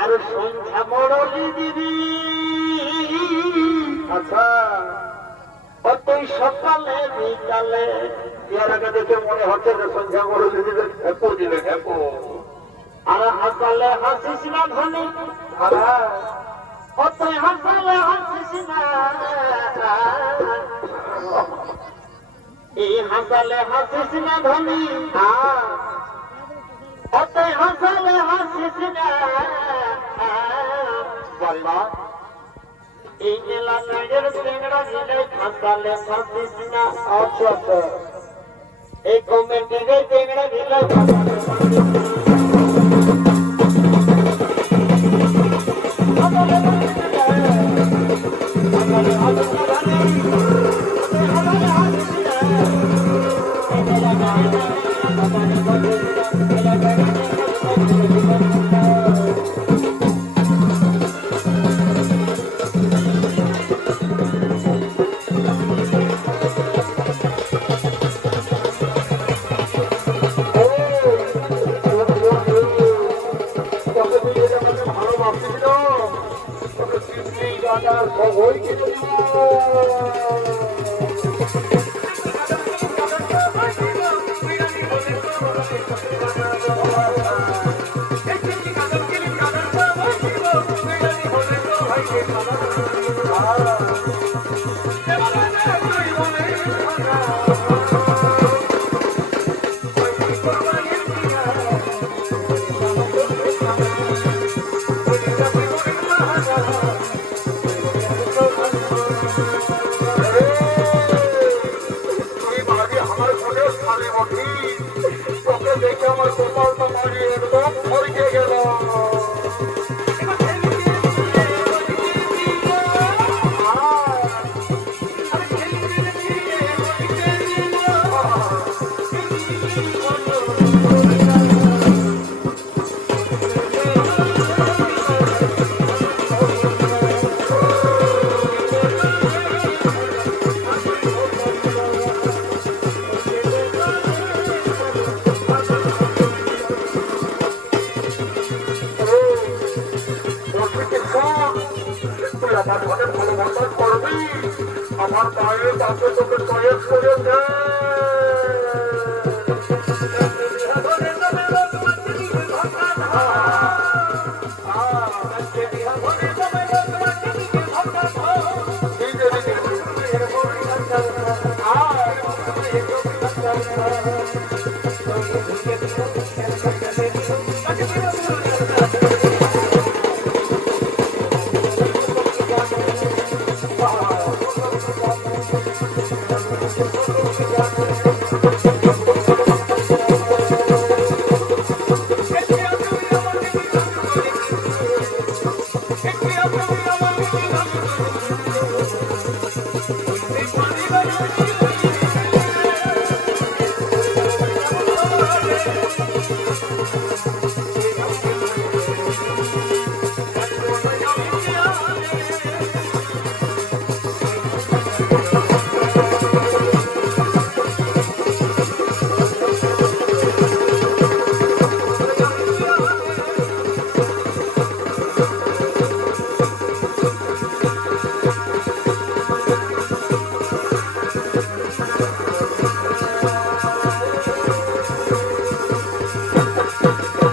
আর সন্ধ্যা মরলি দিদি। আচ্ছা সকালে, বিকালে হচ্ছে যে সন্ধ্যা ঠেপো আর হাসালে হাসিস না ধনী। হ্যাঁ তুই হাসালে হাসিস না। এই হাসালে হাসিস না ধনী। ও এই মেলা নাগের চেংড়া দিলে হাসালে হাসিস না আচ্ছা এই কমিটির চেংড়া দিলে গাটার খবর কিনে দিব তুই আমার কপালটা মারি একদম ফরকে গেল। আমার পায়ে তাকে তোকে চয়েস করে দে। Wow.